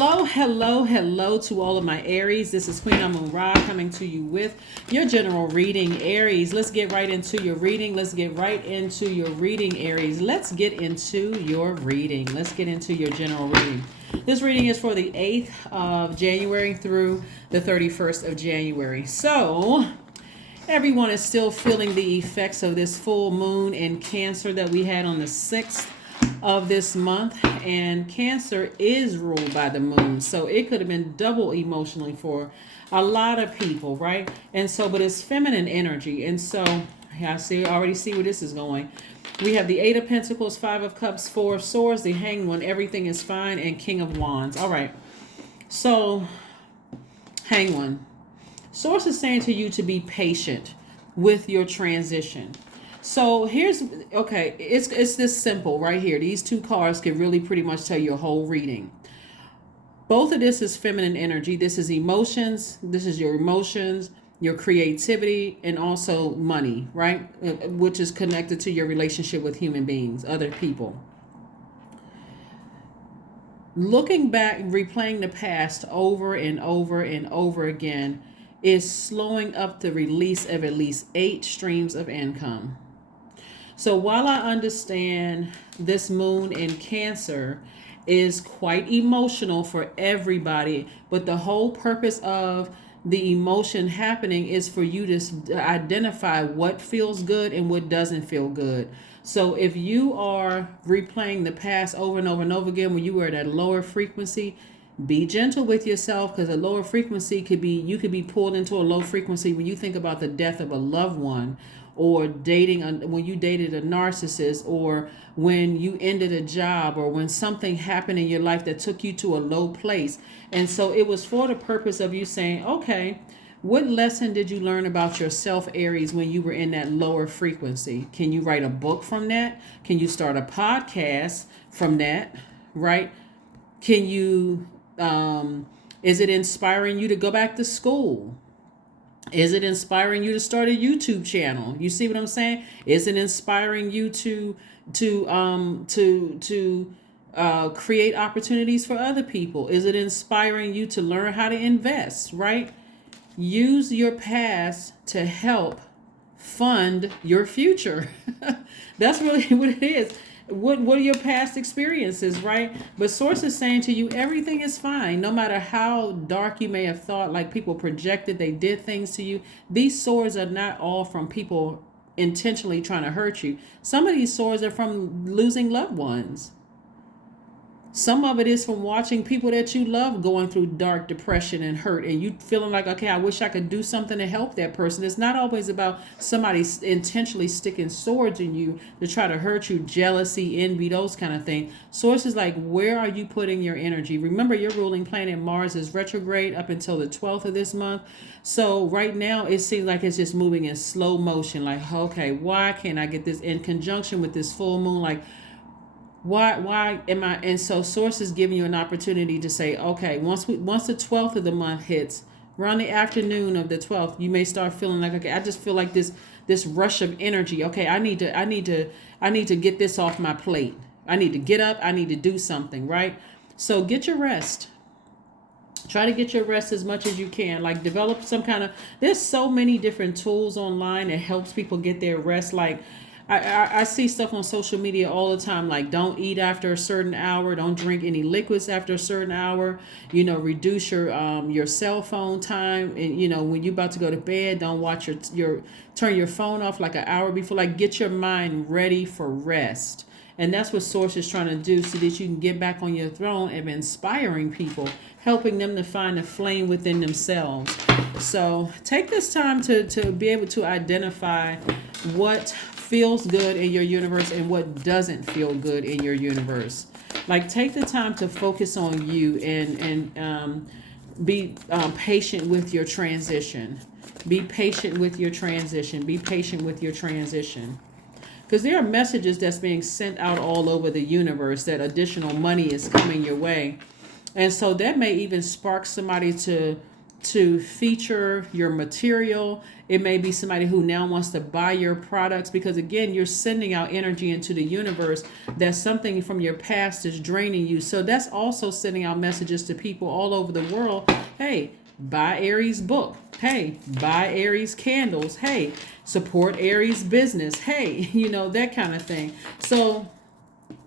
Hello to all of my Aries. This is Queen Amun Ra coming to you with your general reading, Aries. Let's get right into your reading. Let's get into your general reading. This reading is for the 8th of January through the 31st of January. So, everyone is still feeling the effects of this full moon in Cancer that we had on the 6th of this month, and Cancer is ruled by the moon, so it could have been double emotionally for a lot of people, right? And so, but it's feminine energy, and so already see where this is going. We have the 8 of Pentacles, 5 of Cups, 4 of Swords, the Hanged One, everything is fine, and King of Wands. All right, so Hanged One. Source is saying to you to be patient with your transition. So here's, okay, it's this simple right here. These two cards can really pretty much tell you a whole reading. Both of this is feminine energy. This is emotions. This is your emotions, your creativity, and also money, right? Which is connected to your relationship with human beings, other people. Looking back and replaying the past over and over and over again is slowing up the release of at least 8 streams of income. So while I understand this moon in Cancer is quite emotional for everybody, but the whole purpose of the emotion happening is for you to identify what feels good and what doesn't feel good. So if you are replaying the past over and over and over again when you were at a lower frequency, be gentle with yourself, because a lower frequency you could be pulled into a low frequency when you think about the death of a loved one, or when you dated a narcissist, or when you ended a job, or when something happened in your life that took you to a low place. And so it was for the purpose of you saying, okay, what lesson did you learn about yourself, Aries, when you were in that lower frequency? Can you write a book from that? Can you start a podcast from that, right? Can you, is it inspiring you to go back to school? Is it inspiring you to start a YouTube channel? You see what I'm saying? Is it inspiring you to create opportunities for other people? Is it inspiring you to learn how to invest, right? Use your past to help fund your future. That's really what it is. What are your past experiences, right? But Source is saying to you, everything is fine. No matter how dark you may have thought, like people projected, they did things to you. These swords are not all from people intentionally trying to hurt you. Some of these swords are from losing loved ones. Some of it is from watching people that you love going through dark depression and hurt, and you feeling like, okay, I wish I could do something to help that person. It's not always about somebody intentionally sticking swords in you to try to hurt you, jealousy, envy, those kind of things. Source is like, where are you putting your energy? Remember, your ruling planet Mars is retrograde up until the 12th of this month. So right now it seems like it's just moving in slow motion. Like, okay, why can't I get this in conjunction with this full moon? Like, why am I? And so Source is giving you an opportunity to say, okay, once the 12th of the month hits, around the afternoon of the 12th, you may start feeling like, okay, I just feel like this rush of energy. Okay, I need to get this off my plate. I need to get up. I need to do something, right? So get your rest. Try to get your rest as much as you can. Like, develop some kind of, there's so many different tools online that helps people get their rest. Like, I see stuff on social media all the time, like don't eat after a certain hour, don't drink any liquids after a certain hour, reduce your cell phone time, and when you're about to go to bed, don't watch turn your phone off like an hour before. Like, get your mind ready for rest. And that's what Source is trying to do, so that you can get back on your throne of inspiring people, helping them to find the flame within themselves. So take this time to be able to identify what feels good in your universe and what doesn't feel good in your universe. Like, take the time to focus on you and be patient with your transition. Be patient with your transition. Be patient with your transition. Because there are messages that's being sent out all over the universe that additional money is coming your way. And so that may even spark somebody to to feature your material. It may be somebody who now wants to buy your products, because again, you're sending out energy into the universe that something from your past is draining you. So that's also sending out messages to people all over the world. Hey, buy Aries book. Hey, buy Aries candles. Hey, support Aries business. Hey, that kind of thing. So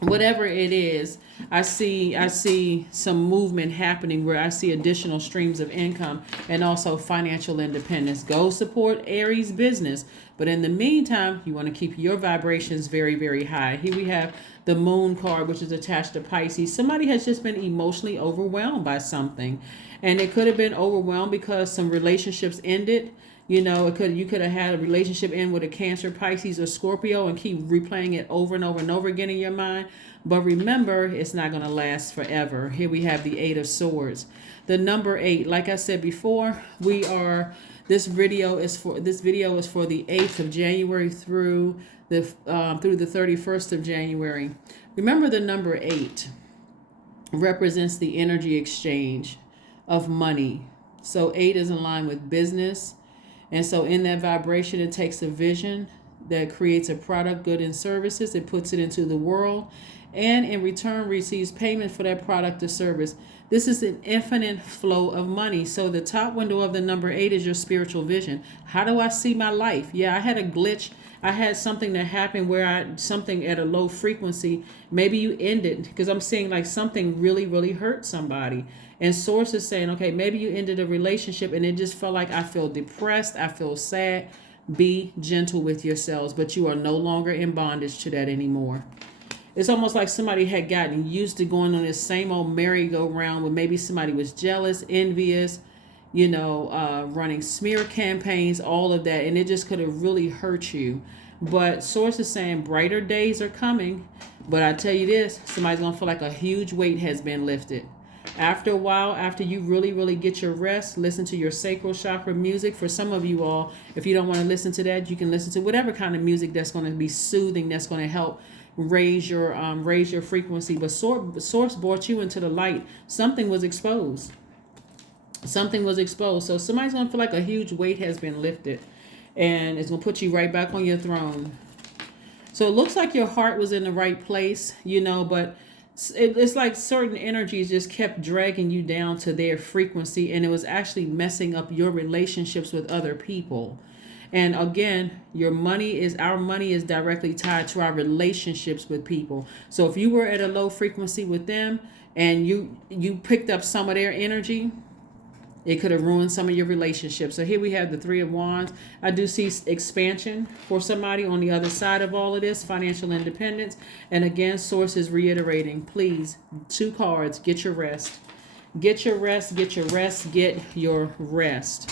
whatever it is, I see some movement happening where I see additional streams of income and also financial independence. Go support Aries business. But in the meantime, you want to keep your vibrations very, very high. Here we have the Moon card, which is attached to Pisces. Somebody has just been emotionally overwhelmed by something. And it could have been overwhelmed because some relationships ended. You could have had a relationship end with a Cancer, Pisces, or Scorpio and keep replaying it over and over and over again in your mind. But remember, it's not going to last forever. Here we have the Eight of Swords. The number 8, like I said before, this video is for the 8th of January through the 31st of January. Remember, the number 8 represents the energy exchange of money. So 8 is in line with business. And so in that vibration, it takes a vision that creates a product, good, and services. It puts it into the world, and in return receives payment for that product or service. This is an infinite flow of money. So the top window of the number 8 is your spiritual vision. How do I see my life? Yeah, I had a glitch. I had something that happened where something at a low frequency. Maybe you ended, because I'm seeing like something really, really hurt somebody. And source is saying, okay, maybe you ended a relationship and it just felt like, I feel depressed, I feel sad. Be gentle with yourselves, but you are no longer in bondage to that anymore. It's almost like somebody had gotten used to going on this same old merry-go-round where maybe somebody was jealous, envious, running smear campaigns, all of that. And it just could have really hurt you. But source is saying brighter days are coming. But I tell you this, somebody's going to feel like a huge weight has been lifted. After a while, after you really, really get your rest, listen to your sacral chakra music. For some of you all, if you don't want to listen to that, you can listen to whatever kind of music that's going to be soothing, that's going to help raise your frequency. But source brought you into the light. Something was exposed. Something was exposed. So somebody's going to feel like a huge weight has been lifted, and it's going to put you right back on your throne. So it looks like your heart was in the right place, but it's like certain energies just kept dragging you down to their frequency, and it was actually messing up your relationships with other people. And again, our money is directly tied to our relationships with people. So if you were at a low frequency with them and you picked up some of their energy, it could have ruined some of your relationships. So here we have the Three of Wands. I do see expansion for somebody on the other side of all of this, financial independence. And again, source is reiterating, please, 2 cards, get your rest. Get your rest, get your rest, get your rest.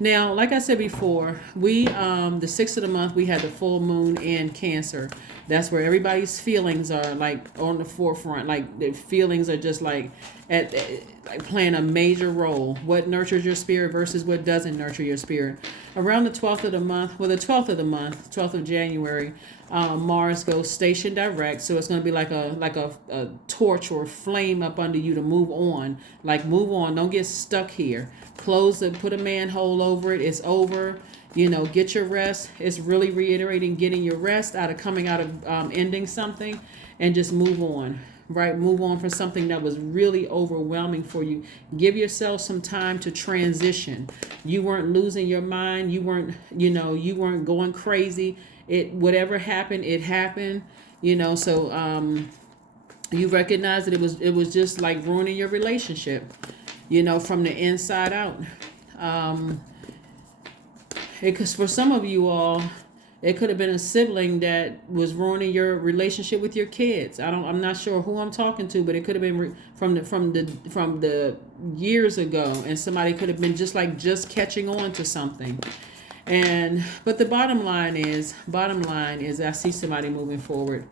Now, like I said before, we the 6th of the month, we had the full moon in Cancer. That's where everybody's feelings are like on the forefront. Like the feelings are just like like playing a major role. What nurtures your spirit versus what doesn't nurture your spirit. Around the 12th of the month, 12th of January, Mars goes station direct. So it's going to be like a torch or flame up under you to move on. Like move on. Don't get stuck here. Put a manhole over it. It's over. Get your rest. It's really reiterating getting your rest coming out of ending something, and just move on. Right? Move on from something that was really overwhelming for you. Give yourself some time to transition. You weren't losing your mind. You weren't going crazy. Whatever happened, it happened. So you recognize that it was just like ruining your relationship, from the inside out. Because for some of you all, it could have been a sibling that was ruining your relationship with your kids. I'm not sure who I'm talking to, but it could have been from the years ago, and somebody could have been just catching on to something. But the bottom line is I see somebody moving forward.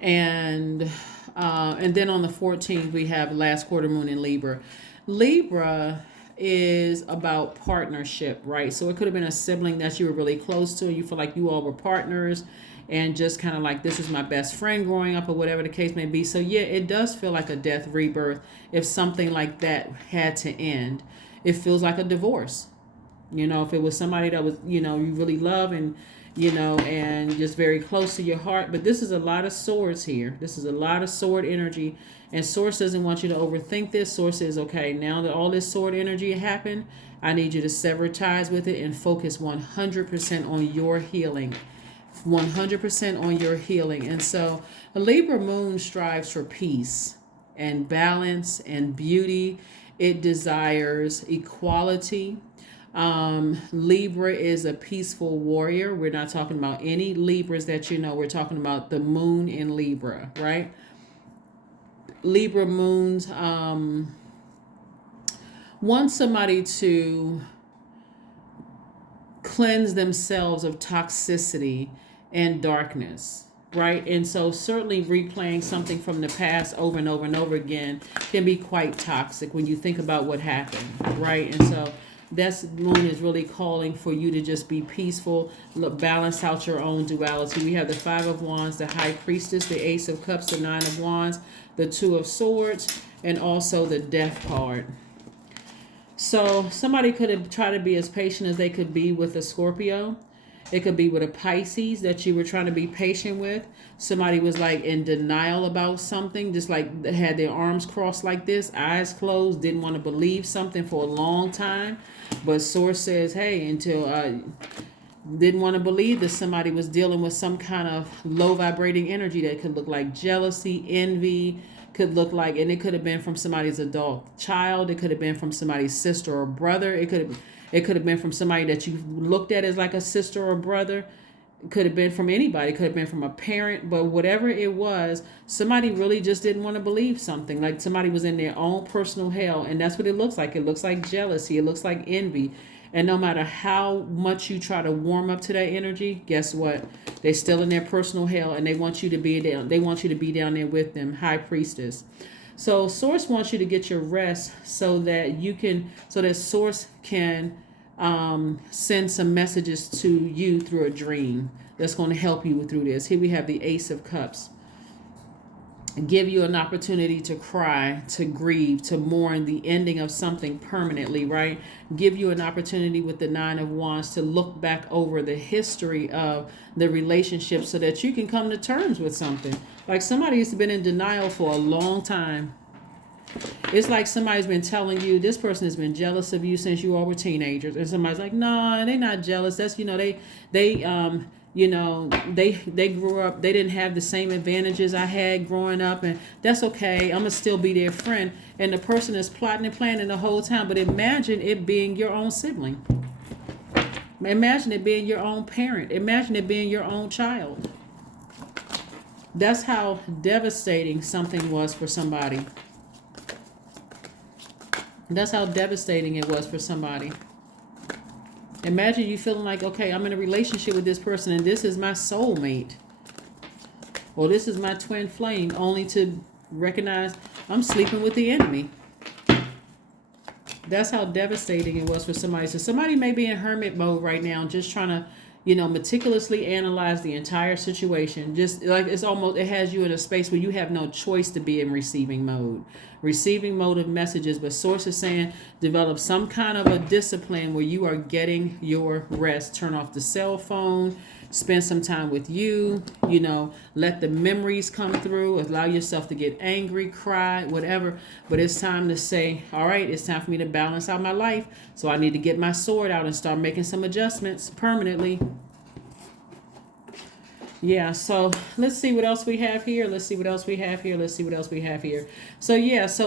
And then on the 14th, we have last quarter moon in Libra. Libra is about partnership, right? So it could have been a sibling that you were really close to. You feel like you all were partners and just kind of like, this is my best friend growing up, or whatever the case may be. So yeah, it does feel like a death rebirth if something like that had to end. It feels like a divorce. If it was somebody that was, you really love, and just very close to your heart. But this is a lot of swords here. This is a lot of sword energy. And Source doesn't want you to overthink this. Source says, okay, now that all this sword energy happened, I need you to sever ties with it and focus 100% on your healing. 100% on your healing. And so a Libra moon strives for peace and balance and beauty. It desires equality. Libra is a peaceful warrior. We're not talking about any Libras that we're talking about the moon in Libra, right? Libra moons want somebody to cleanse themselves of toxicity and darkness, right? And so certainly replaying something from the past over and over and over again can be quite toxic when you think about what happened, right? And so this moon is really calling for you to just be peaceful, balance out your own duality. We have the Five of Wands, the High Priestess, the Ace of Cups, the Nine of Wands, the Two of Swords, and also the Death card. So somebody could have tried to be as patient as they could be with a Scorpio. It could be with a Pisces that you were trying to be patient with. Somebody was like in denial about something, just like had their arms crossed like this, eyes closed, didn't want to believe something for a long time. But Source says, hey, until didn't want to believe that somebody was dealing with some kind of low vibrating energy that could look like jealousy, envy, could look like, and it could have been from somebody's adult child. It could have been from somebody's sister or brother. It could have been from somebody that you looked at as like a sister or brother. It could have been from anybody. It could have been from a parent. But whatever it was, somebody really just didn't want to believe something. Like somebody was in their own personal hell. And that's what it looks like. It looks like jealousy. It looks like envy. And no matter how much you try to warm up to that energy, guess what? They're still in their personal hell, and they want you to be down. They want you to be down there with them. High Priestess. So Source wants you to get your rest so that Source can send some messages to you through a dream that's going to help you through this. Here we have the Ace of Cups. Give you an opportunity to cry, to grieve, to mourn the ending of something permanently, right? Give you an opportunity with the Nine of Wands to look back over the history of the relationship so that you can come to terms with something. Like somebody's been in denial for a long time. It's like somebody's been telling you this person has been jealous of you since you all were teenagers, and somebody's like, no, they're not jealous. That's they grew up, they didn't have the same advantages I had growing up, and that's okay. I'm gonna still be their friend. And the person is plotting and planning the whole time. But imagine it being your own sibling. Imagine it being your own parent. Imagine it being your own child. That's how devastating something was for somebody. That's how devastating it was for somebody. Imagine you feeling like, okay, I'm in a relationship with this person and this is my soulmate. Or this is my twin flame, only to recognize I'm sleeping with the enemy. That's how devastating it was for somebody. So somebody may be in hermit mode right now, just trying to, meticulously analyze the entire situation. Just like it has you in a space where you have no choice to be in receiving mode of messages. But Source is saying develop some kind of a discipline where you are getting your rest. Turn off the cell phone, spend some time with you, let the memories come through, allow yourself to get angry, cry, whatever. But it's time to say, all right, it's time for me to balance out my life. So I need to get my sword out and start making some adjustments permanently. Yeah, so let's see what else we have here. So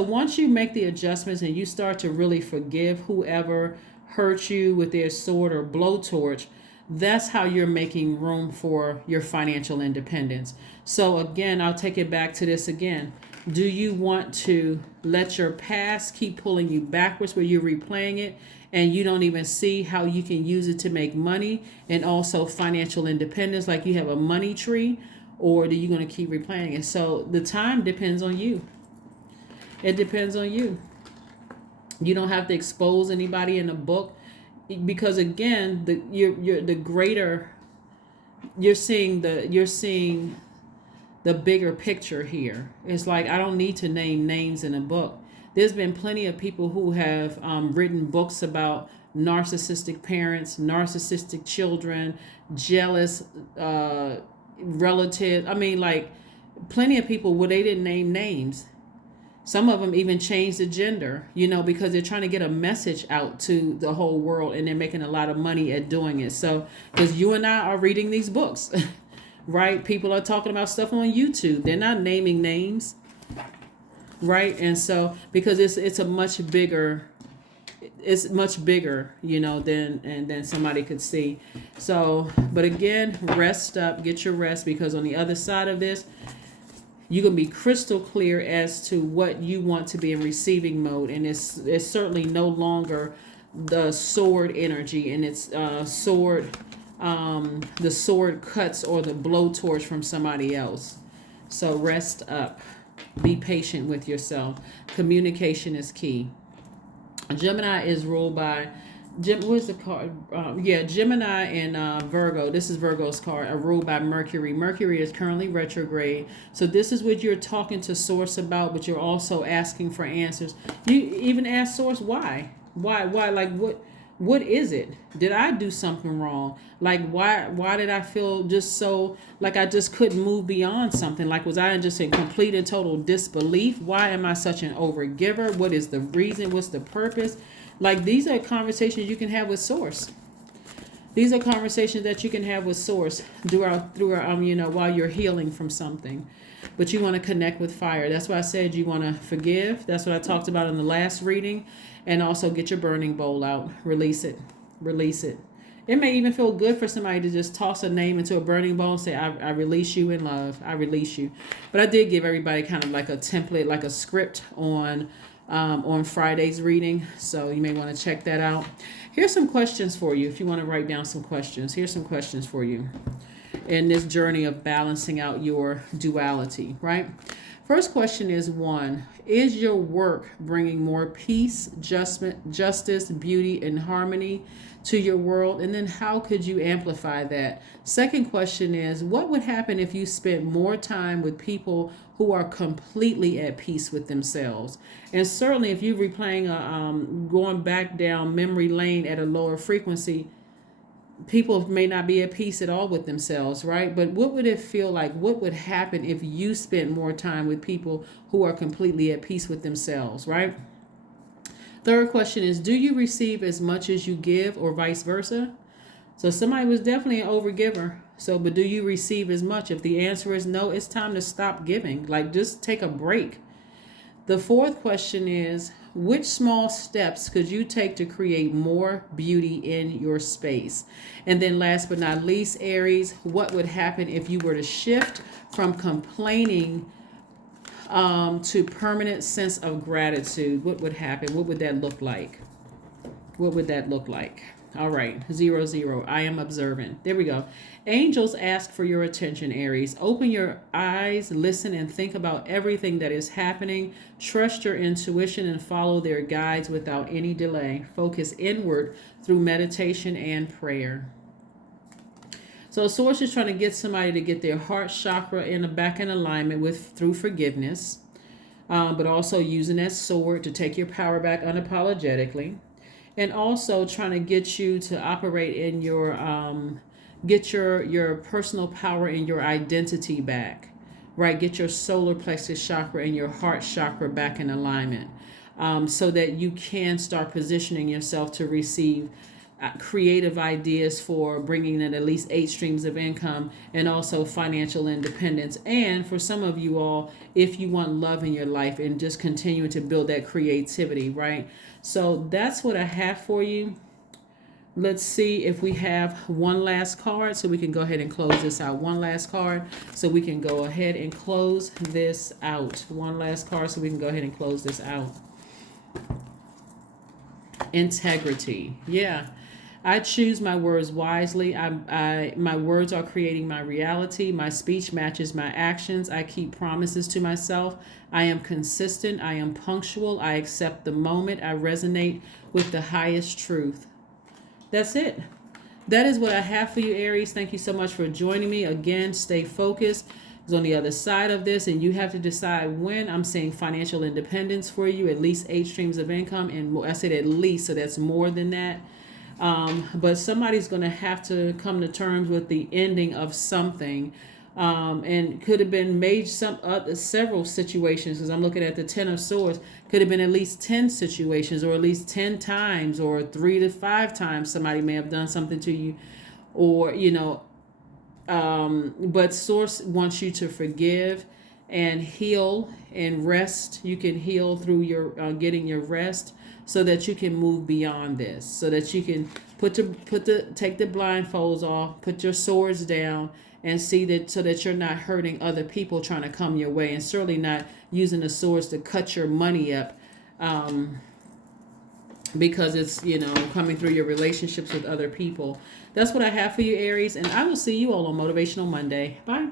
once you make the adjustments and you start to really forgive whoever hurt you with their sword or blowtorch, that's how you're making room for your financial independence. So again, I'll take it back to this again. Do you want to let your past keep pulling you backwards where you're replaying it and you don't even see how you can use it to make money and also financial independence, like you have a money tree, or are you going to keep replaying it? So the time depends on you. It depends on you. You don't have to expose anybody in the book, because again, the greater you're seeing the bigger picture here. It's like I don't need to name names in a book. There's been plenty of people who have written books about narcissistic parents, narcissistic children, jealous relatives. I mean, like plenty of people where they didn't name names. Some of them even changed the gender, because they're trying to get a message out to the whole world, and they're making a lot of money at doing it. So, because you and I are reading these books, right? People are talking about stuff on YouTube. They're not naming names, right? And so, because it's a much bigger, than somebody could see. So, but again, rest up, get your rest, because on the other side of this, you can be crystal clear as to what you want to be in receiving mode, and it's certainly no longer the sword energy, and it's sword the sword cuts or the blowtorch from somebody else. So rest up, be patient with yourself. Communication is key. Gemini is ruled by where's the card? Gemini and Virgo. This is Virgo's card. Are ruled by Mercury. Mercury is currently retrograde. So this is what you're talking to Source about, but you're also asking for answers. You even ask Source why. Why? Like what is it? Did I do something wrong? Like why did I feel just so like I just couldn't move beyond something? Like was I just in complete and total disbelief? Why am I such an overgiver? What is the reason? What's the purpose? Like these are conversations you can have with Source. These are conversations that you can have with Source throughout while you're healing from something. But you want to connect with fire. That's why I said you want to forgive. That's what I talked about in the last reading. And also get your burning bowl out. Release it. Release it. It may even feel good for somebody to just toss a name into a burning bowl and say, I release you in love. I release you. But I did give everybody kind of like a template, like a script on Friday's reading. So you may want to check that out. Here's some questions for you if you want to write down some questions. Here's some questions for you in this journey of balancing out your duality, right? First question is 1. Is your work bringing more peace, justice, beauty, and harmony to your world? And then how could you amplify that? Second question is, what would happen if you spent more time with people who are completely at peace with themselves? And certainly if you're replaying going back down memory lane at a lower frequency, people may not be at peace at all with themselves, right? But what would it feel like? What would happen if you spent more time with people who are completely at peace with themselves, right? Third question is, do you receive as much as you give or vice versa? So somebody was definitely an overgiver. So, but do you receive as much? If the answer is no, it's time to stop giving. Like just take a break. The fourth question is, which small steps could you take to create more beauty in your space? And then last but not least, Aries, what would happen if you were to shift from complaining to permanent sense of gratitude? What would happen? What would that look like? What would that look like? All right, 0. I am observant. There we go. Angels ask for your attention, Aries. Open your eyes, listen, and think about everything that is happening. Trust your intuition and follow their guides without any delay. Focus inward through meditation and prayer. So Source is trying to get somebody to get their heart chakra back in alignment through forgiveness, but also using that sword to take your power back unapologetically. And also trying to get you to operate in your, get your personal power and your identity back, right? Get your solar plexus chakra and your heart chakra back in alignment, so that you can start positioning yourself to receive creative ideas for bringing in at least 8 streams of income and also financial independence. And for some of you all, if you want love in your life and just continue to build that creativity, right? So that's what I have for you. Let's see if we have one last card so we can go ahead and close this out. One last card so we can go ahead and close this out. One last card so we can go ahead and close this out. Integrity. Yeah. I choose my words wisely. My words are creating my reality. My speech matches my actions. I keep promises to myself. I am consistent. I am punctual. I accept the moment. I resonate with the highest truth. That's it. that is what I have for you, Aries. Thank you so much for joining me. Again, stay focused. Is on the other side of this, and you have to decide when. I'm saying financial independence for you, at least 8 streams of income, and I said at least, so that's more than that. But somebody's going to have to come to terms with the ending of something, and could have been made several situations. Because I'm looking at the 10 of Swords, could have been at least 10 situations, or at least 10 times, or 3 to 5 times somebody may have done something to you, or but Source wants you to forgive and heal and rest. You can heal through your getting your rest, so that you can move beyond this, so that you can take the blindfolds off, put your swords down, and see that, so that you're not hurting other people trying to come your way, and certainly not using the swords to cut your money up, because it's coming through your relationships with other people. That's what I have for you, Aries, and I will see you all on Motivational Monday. Bye.